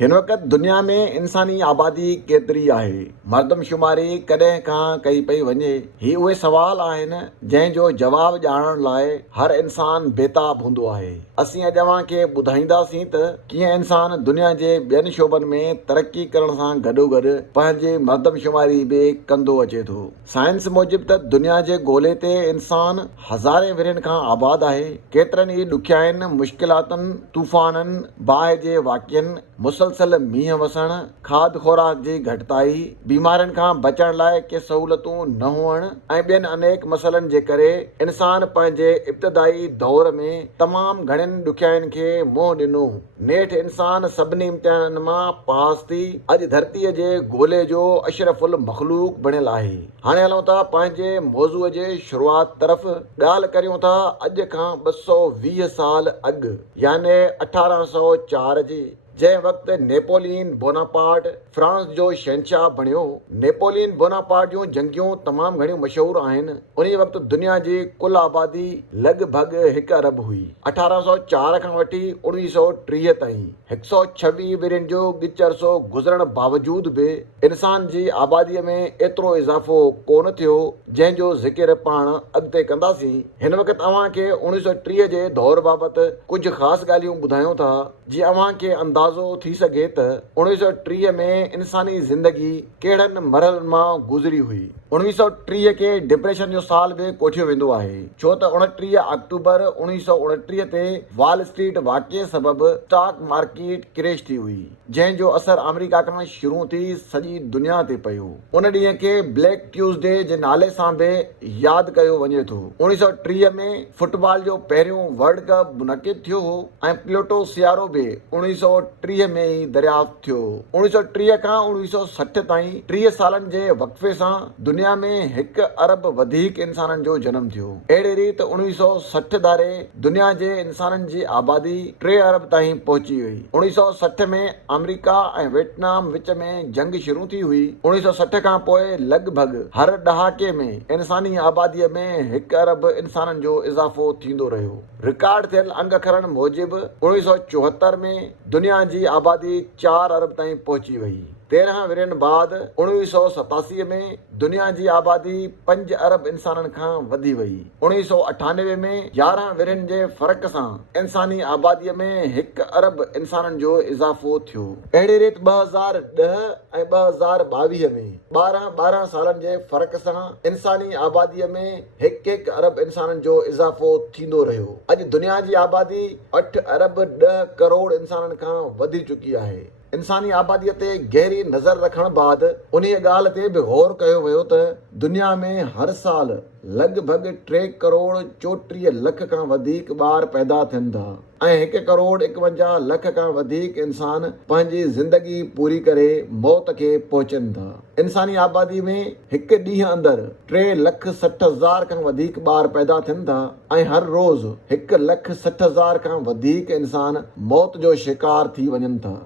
हिन वक़्त दुनिया में इंसानी आबादी केतिरी आहे, मर्दमशुमारी कॾहिं खां कई पई वञे। ही उहे सवाल आहिनि जंहिंजो जवाब ॼाणण लाइ हर इंसान बेताब हूंदो आहे। असीं अॼु अव्हांखे ॿुधाईंदासीं त कीअं इंसान दुनिया जे ॿियनि शोबनि में तरक़ी करण सां गॾोगॾु पंहिंजी मर्दमशुमारी बि कंदो अचे थो। साइंस मूजिबि त दुनिया जे ॻोले ते इंसान हज़ारे विरियनि खां आबाद आहे। केतिरनि ई ॾुखियाईनि, मुश्किलातुनि, तूफ़ाननि, बाहि जे वाक़िअनि, मुसलसल मींहं वसण, खाद खुराक जी घटिताई, बीमारियुनि खां बचण लाइ के सहूलतूं न हुअण ऐं ॿियनि अनेक मसइलनि जे करे इंसान पंहिंजे इब्तिदाई दौर में तमामु घणनि ॾुखियाईनि खे मुंहुं ॾिनो। नेठि इंसान सभिनी इम्तिहाननि मां पास थी अॼु धरतीअ जे ॻोले जो अशरफुल मख़लूक बणियल आहे। हाणे हलूं था पंहिंजे मौज़ूअ जे शुरूआत तरफ़। ॻाल्हि करियूं था अॼु खां 220 साल अॻु याने 1804 जी, जंहिं वक़्तु नेपोलियन बोनापार्ट फ्रांस जो शहंशाह बणियो। नेपोलियन बोनापार्ट जूं जंगियूं तमामु घणियूं मशहूर आहिनि। उन वक़्तु दुनिया जी कुल आबादी लॻभॻि 1 अरब हुई। 1804 खां वठी 1930 ताईं 126 विरियनि जो ॻिच अरसो गुज़रण बावजूदि बि इंसान जी आबादीअ में एतिरो इज़ाफ़ो कोन थियो जंहिंजो ज़िक्र पाण अॻिते कंदासीं। हिन वक़्तु अव्हांखे 1930 जे दौर बाबति कुझु ख़ासि ॻाल्हियूं ॿुधायूं था जीअं अव्हांखे अंदाज़ो थी सघे त 1930 में इंसानी ज़िंदगी कहिड़नि मरहलनि मां गुज़री हुई। 1930 खे डिप्रेशन जो साल बि कोठियो वेंदो आहे, छो त 29 अक्टूबर 1929 ते वॉल स्ट्रीट वाक़िए सबबि स्टॉक मार्केट क्रैश थी हुई, जंहिंजो असर अमेरिका खां शुरू थी सॼी दुनिया ते पियो। उन ॾींहं खे ब्लैक ट्यूज़डे जे नाले सां बि यादि कयो वञे थो। 1930 में फुटबॉल जो पहिरियों वर्ल्ड कप मुनक़िद थियो हो ऐं प्लूटो सियारो बि 1930 में ई दरियाफ़्त थियो। 1930 खां 1960 ताईं 30 सालनि जे वक़फ़े सां दुनिया में 1 अरब वधीक इंसाननि जो जनमु थियो। अहिड़ी रीति 1960 धारे दुनिया जे इंसाननि जी आबादी 3 अरब ताईं पहुची वई। 1960 में अमेरिका ऐं वियतनाम विच में जंग शुरू थी हुई। 1960 खां पोइ लॻभॻि हर ॾहाके में इंसानी आबादीअ में 1 अरब इंसाननि जो इज़ाफ़ो थींदो रहियो। रिकॉर्ड थियल अंगखरनि मूजिबि 1974 में दुनिया जी आबादी 4 अरब ताईं पहुची वई। 13 विरियनि बाद 1987 में दुनिया जी आबादी 5 अरब इंसाननि खां वधी वई। 1998 में 11 विरियनि जे फ़र्क़ सां इंसानी आबादीअ में 1 अरब इंसाननि जो इज़ाफ़ो थियो। अहिड़ी रीति 2010 ऐं 2022 में 12 सालनि जे फ़र्क़ सां इंसानी आबादीअ में 1 अरब इंसाननि जो इज़ाफ़ो थींदो रहियो। अॼु दुनिया जी आबादी 8 अरब 10 करोड़ इंसाननि खां वधी चुकी आहे। इंसानी आबादीअ ते गहरी नज़र रखण बैदि उन ॻाल्हि ते बि गौर कयो वियो त दुनिया में हर साल लॻभॻि 3 करोड़ 34 लख खां वधीक ॿार पैदा थियनि था ऐं 1 करोड़ 51 लख खां वधीक इंसान पंहिंजी ज़िंदगी पूरी करे मौत खे पहुचनि था। इंसानी आबादी में हिकु ॾींहुं अंदरि 3,60,000 खां वधीक ॿार पैदा थियनि था ऐं हर रोज़ 1,60,000 खां वधीक इंसान मौत जो शिकार थी वञनि था।